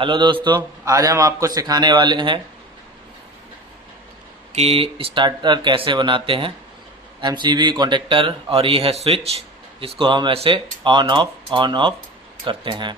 Hello दोस्तों, आज हम आपको सिखाने वाले हैं कि स्टार्टर कैसे बनाते हैं। एमसीबी कॉन्टेक्टर और ये है स्विच, जिसको हम ऐसे ऑन ऑफ करते हैं।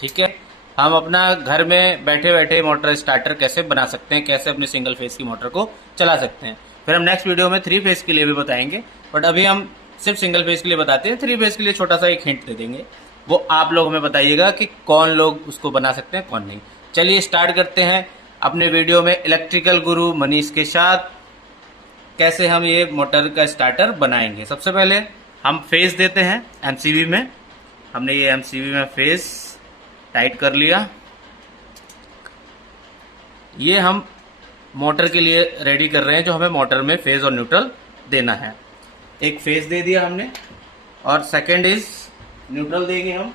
ठीक है, हम अपना घर में बैठे बैठे मोटर स्टार्टर कैसे बना सकते हैं, कैसे अपनी सिंगल फेस की मोटर को चला सकते हैं। फिर हम नेक्स्ट वीडियो में 3 फेस के लिए भी बताएंगे, बट अभी हम सिर्फ सिंगल फेस के लिए बताते हैं। 3 फेस के लिए छोटा सा एक हिंट दे देंगे, वो आप लोग हमें बताइएगा कि कौन लोग उसको बना सकते हैं कौन नहीं। चलिए स्टार्ट करते हैं अपने वीडियो में इलेक्ट्रिकल गुरु मनीष के साथ कैसे हम ये मोटर का स्टार्टर बनाएंगे। सबसे पहले हम फेस देते हैं एमसीबी में। हमने ये एमसीबी में फेस टाइट कर लिया। ये हम मोटर के लिए रेडी कर रहे हैं, जो हमें मोटर में फेज और न्यूट्रल देना है। एक फेज दे दिया हमने और सेकंड इज न्यूट्रल देंगे हम।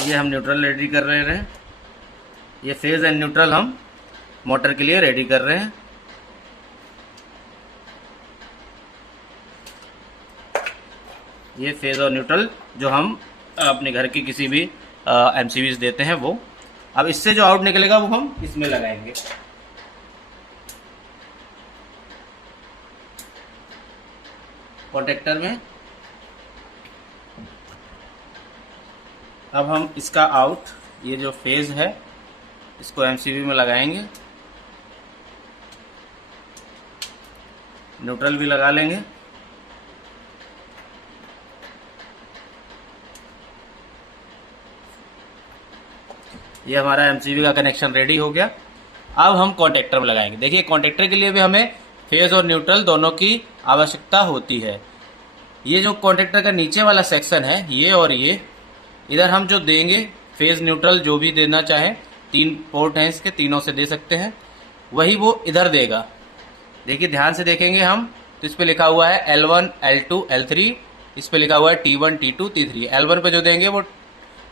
ये हम न्यूट्रल रेडी कर रहे हैं। ये फेज एंड न्यूट्रल हम मोटर के लिए रेडी कर रहे हैं। ये फेज और न्यूट्रल जो हम अपने घर की किसी भी एमसीबीज देते हैं वो। अब इससे जो आउट निकलेगा वो हम इसमें लगाएंगे। कॉन्टेक्टर में अब हम इसका आउट, ये जो फेज है, इसको एमसीबी में लगाएंगे। न्यूट्रल भी लगा लेंगे। ये हमारा एमसीबी का कनेक्शन रेडी हो गया। अब हम कॉन्टेक्टर में लगाएंगे। देखिए, कॉन्टेक्टर के लिए भी हमें फेज और न्यूट्रल दोनों की आवश्यकता होती है। ये जो कॉन्टेक्टर का नीचे वाला सेक्शन है, ये और ये, इधर हम जो देंगे फेज न्यूट्रल जो भी देना चाहें, 3 पोर्ट हैं इसके, तीनों से दे सकते हैं, वही वो इधर देगा। देखिए ध्यान से देखेंगे हम तो इस पे लिखा हुआ है L1 L2 L3, इस पे लिखा हुआ है T1 T2 T3। L1 पे जो देंगे वो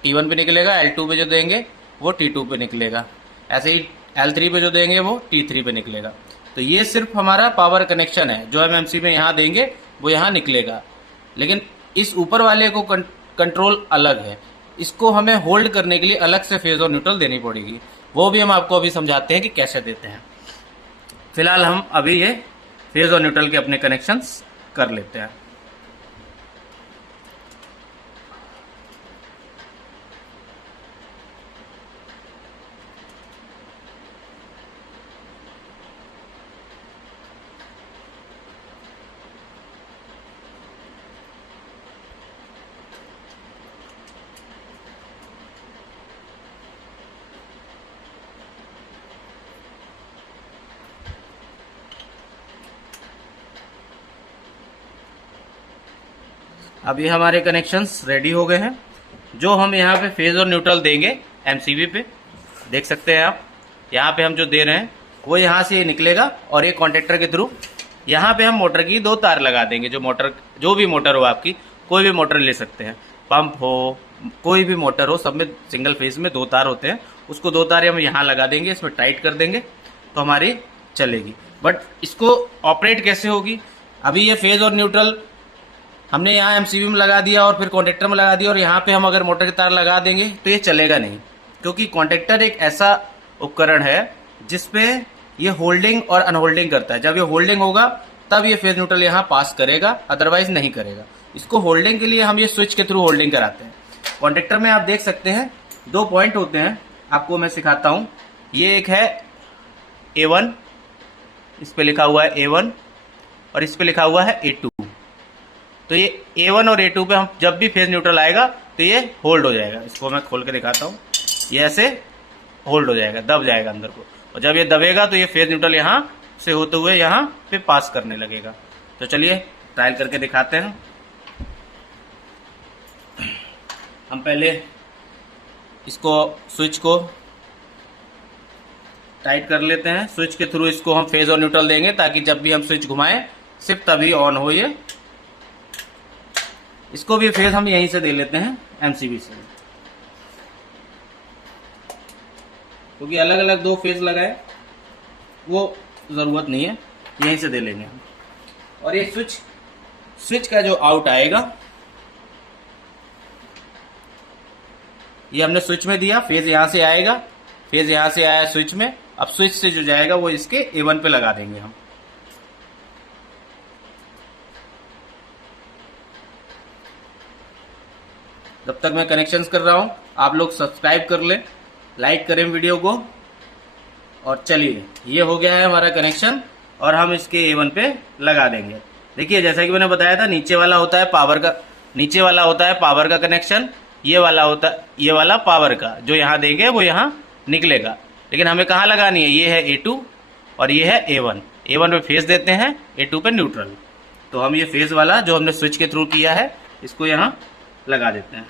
T1 पे निकलेगा, L2 पे जो देंगे वो T2 पे निकलेगा, ऐसे ही L3 पे जो देंगे वो T3 पे निकलेगा। तो ये सिर्फ हमारा पावर कनेक्शन है, जो हम एमसी में यहाँ देंगे वो यहाँ निकलेगा, लेकिन इस ऊपर वाले को कंट्रोल अलग है। इसको हमें होल्ड करने के लिए अलग से फेज और न्यूट्रल देनी पड़ेगी, वो भी हम आपको अभी समझाते हैं कि कैसे देते हैं। फिलहाल हम अभी ये फेज और न्यूट्रल के अपने कनेक्शंस कर लेते हैं। अब ये हमारे कनेक्शंस रेडी हो गए हैं। जो हम यहाँ पे फेज और न्यूट्रल देंगे एमसीबी पे, देख सकते हैं आप, यहाँ पे हम जो दे रहे हैं वो यहाँ से निकलेगा और ये कॉन्टेक्टर के थ्रू यहाँ पे हम मोटर की 2 तार लगा देंगे। जो भी मोटर हो आपकी, कोई भी मोटर ले सकते हैं, पंप हो, कोई भी मोटर हो, सब में सिंगल फेज में 2 तार होते हैं। उसको 2 तारें हम यहाँ लगा देंगे, इसमें टाइट कर देंगे तो हमारी चलेगी। बट इसको ऑपरेट कैसे होगी, अभी ये फेज और न्यूट्रल हमने यहाँ एमसीबी में लगा दिया और फिर कॉन्टेक्टर में लगा दिया, और यहाँ पे हम अगर मोटर की तार लगा देंगे तो ये चलेगा नहीं, क्योंकि कॉन्टेक्टर एक ऐसा उपकरण है जिसपे ये होल्डिंग और अनहोल्डिंग करता है। जब ये होल्डिंग होगा तब ये फेज न्यूट्रल यहाँ पास करेगा, अदरवाइज नहीं करेगा। इसको होल्डिंग के लिए हम ये स्विच के थ्रू होल्डिंग कराते हैं। कॉन्टेक्टर में आप देख सकते हैं 2 पॉइंट होते हैं, आपको मैं सिखाता हूँ। ये एक है A1, इस पे लिखा हुआ है A1 और इस पे लिखा हुआ है A2। तो ये A1 और A2 पे हम जब भी फेज न्यूट्रल आएगा तो ये होल्ड हो जाएगा। इसको मैं खोल के दिखाता हूँ, ये ऐसे होल्ड हो जाएगा, दब जाएगा अंदर को, और जब ये दबेगा तो ये फेज न्यूट्रल यहाँ से होते हुए यहाँ पे पास करने लगेगा। तो चलिए ट्रायल करके दिखाते हैं। हम पहले इसको स्विच को टाइट कर लेते हैं। स्विच के थ्रू इसको हम फेज और न्यूट्रल देंगे, ताकि जब भी हम स्विच घुमाएं सिर्फ तभी ऑन हो ये। इसको भी फेज हम यहीं से दे लेते हैं एमसीबी से, क्योंकि अलग अलग 2 फेज लगाए वो जरूरत नहीं है, यहीं से दे लेंगे हम। और ये स्विच का जो आउट आएगा ये हमने स्विच में दिया, फेज यहाँ से आएगा, फेज यहाँ से आया स्विच में। अब स्विच से जो जाएगा वो इसके A1 पे लगा देंगे हम। जब तक मैं कनेक्शंस कर रहा हूं आप लोग सब्सक्राइब कर लें, लाइक करें वीडियो को। और चलिए, ये हो गया है हमारा कनेक्शन और हम इसके A1 पे लगा देंगे। देखिए जैसा कि मैंने बताया था, नीचे वाला होता है पावर का कनेक्शन, ये वाला पावर का, जो यहाँ देंगे वो यहाँ निकलेगा। लेकिन हमें कहाँ लगानी है, ये है A2 और ये है A1। A1 पे फेज देते हैं, A2 पे न्यूट्रल। तो हम ये फेज वाला जो हमने स्विच के थ्रू किया है इसको यहाँ लगा देते हैं।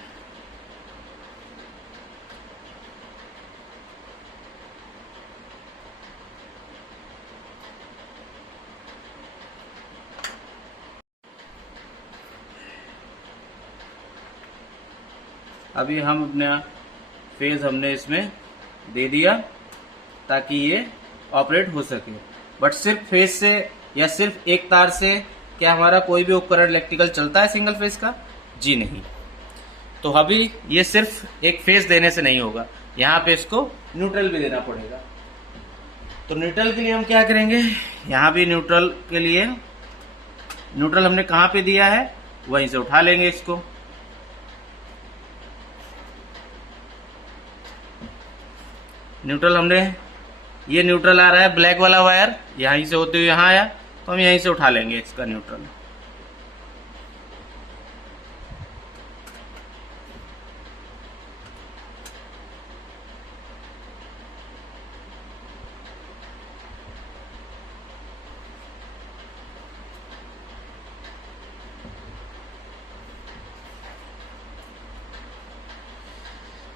अभी हम अपना फेज हमने इसमें दे दिया ताकि ये ऑपरेट हो सके। बट सिर्फ फेज से या सिर्फ एक तार से क्या हमारा कोई भी उपकरण इलेक्ट्रिकल चलता है सिंगल फेज का? जी नहीं। तो अभी ये सिर्फ एक फेज देने से नहीं होगा, यहाँ पे इसको न्यूट्रल भी देना पड़ेगा। तो न्यूट्रल के लिए हम क्या करेंगे, यहाँ भी न्यूट्रल के लिए न्यूट्रल हमने कहाँ पे दिया है वहीं से उठा लेंगे इसको। न्यूट्रल हमने, ये न्यूट्रल आ रहा है ब्लैक वाला वायर, यहीं से होते हुए यहाँ आया, तो हम यहीं से उठा लेंगे इसका न्यूट्रल।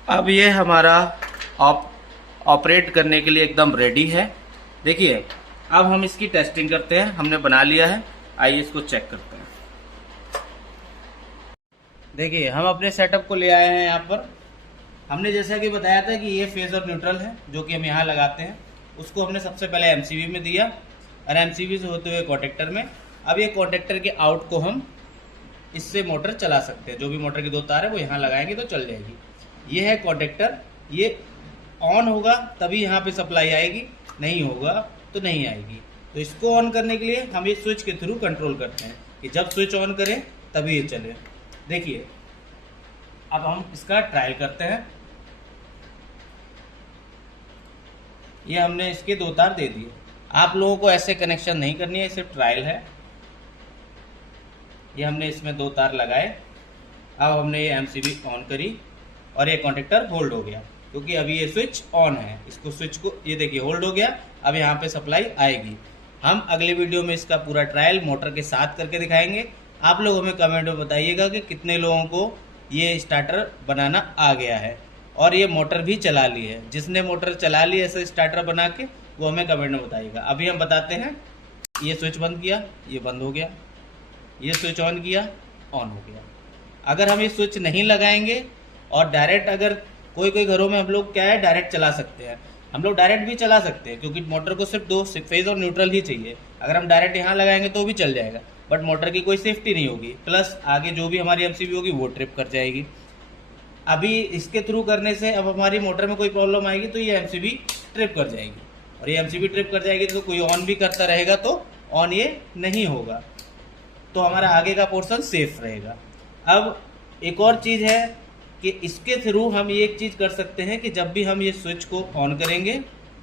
अब ये हमारा ऑपरेट करने के लिए एकदम रेडी है। देखिए अब हम इसकी टेस्टिंग करते हैं, हमने बना लिया है, आइए इसको चेक करते हैं। देखिए हम अपने सेटअप को ले आए हैं यहाँ पर। हमने जैसा कि बताया था कि ये फेज और न्यूट्रल है जो कि हम यहाँ लगाते हैं, उसको हमने सबसे पहले एमसीबी में दिया और एमसीबी से होते हुए कॉन्टेक्टर में। अब ये कॉन्टेक्टर के आउट को हम इससे मोटर चला सकते हैं, जो भी मोटर की दो तार है वो यहाँ लगाएंगे तो चल जाएगी। ये है कॉन्टेक्टर, ये ऑन होगा तभी यहाँ पे सप्लाई आएगी, नहीं होगा तो नहीं आएगी। तो इसको ऑन करने के लिए हम ये स्विच के थ्रू कंट्रोल करते हैं कि जब स्विच ऑन करें तभी ये चले। देखिए अब हम इसका ट्रायल करते हैं। ये हमने इसके दो तार दे दिए। आप लोगों को ऐसे कनेक्शन नहीं करनी है, सिर्फ ट्रायल है। ये हमने इसमें दो तार लगाए। अब हमने ये एमसीबी ऑन करी और ये कॉन्टेक्टर होल्ड हो गया क्योंकि अभी ये स्विच ऑन है। इसको स्विच को ये देखिए होल्ड हो गया, अब यहाँ पे सप्लाई आएगी। हम अगले वीडियो में इसका पूरा ट्रायल मोटर के साथ करके दिखाएंगे। आप लोग हमें कमेंट में बताइएगा कि कितने लोगों को ये स्टार्टर बनाना आ गया है और ये मोटर भी चला ली है। जिसने मोटर चला ली ऐसे स्टार्टर बना के वो हमें कमेंट में बताइएगा। अभी हम बताते हैं, ये स्विच बंद किया, ये बंद हो गया, ये स्विच ऑन किया, ऑन हो गया। अगर हम ये स्विच नहीं लगाएंगे और डायरेक्ट, अगर कोई घरों में हम लोग क्या है डायरेक्ट चला सकते हैं, हम लोग डायरेक्ट भी चला सकते हैं क्योंकि मोटर को सिर्फ दो फेज और न्यूट्रल ही चाहिए। अगर हम डायरेक्ट यहाँ लगाएंगे तो भी चल जाएगा, बट मोटर की कोई सेफ्टी नहीं होगी, प्लस आगे जो भी हमारी एमसीबी होगी वो ट्रिप कर जाएगी। अभी इसके थ्रू करने से अब हमारी मोटर में कोई प्रॉब्लम आएगी तो ये एमसीबी ट्रिप कर जाएगी, और ये एमसीबी ट्रिप कर जाएगी तो कोई ऑन भी करता रहेगा तो ऑन ये नहीं होगा, तो हमारा आगे का पोर्शन सेफ रहेगा। अब एक और चीज़ है कि इसके थ्रू हम ये एक चीज़ कर सकते हैं कि जब भी हम ये स्विच को ऑन करेंगे,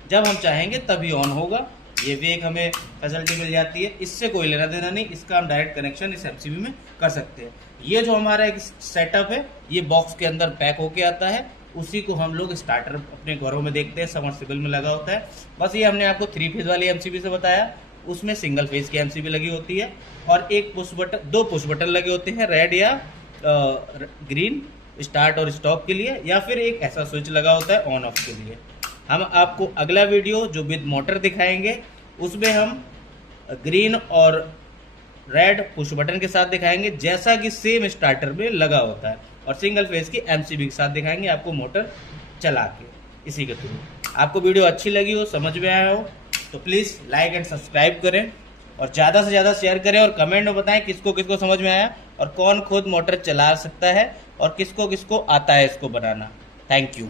जब हम चाहेंगे तभी ऑन होगा। ये भी एक हमें फैसिलिटी मिल जाती है, इससे कोई लेना देना नहीं, इसका हम डायरेक्ट कनेक्शन इस एमसीबी में कर सकते हैं। ये जो हमारा एक सेटअप है ये बॉक्स के अंदर पैक होके आता है, उसी को हम लोग स्टार्टर अपने घरों में देखते हैं, समर्सिबल में लगा होता है। बस ये हमने आपको 3 फेज वाली एमसीबी से बताया, उसमें सिंगल फेज की एमसीबी लगी होती है और एक पुश बटन, 2 पुश बटन लगे होते हैं, रेड या ग्रीन स्टार्ट और स्टॉप के लिए, या फिर एक ऐसा स्विच लगा होता है ऑन ऑफ के लिए। हम आपको अगला वीडियो जो विद मोटर दिखाएंगे उसमें हम ग्रीन और रेड पुश बटन के साथ दिखाएंगे, जैसा कि सेम स्टार्टर में लगा होता है, और सिंगल फेज की एमसीबी के साथ दिखाएंगे आपको मोटर चला के इसी के थ्रू। आपको वीडियो अच्छी लगी हो, समझ में आया हो तो प्लीज़ लाइक एंड सब्सक्राइब करें और ज़्यादा से ज़्यादा शेयर करें और कमेंट में बताएं किसको किसको समझ में आया और कौन खुद मोटर चला सकता है और किसको किसको आता है इसको बनाना। Thank you.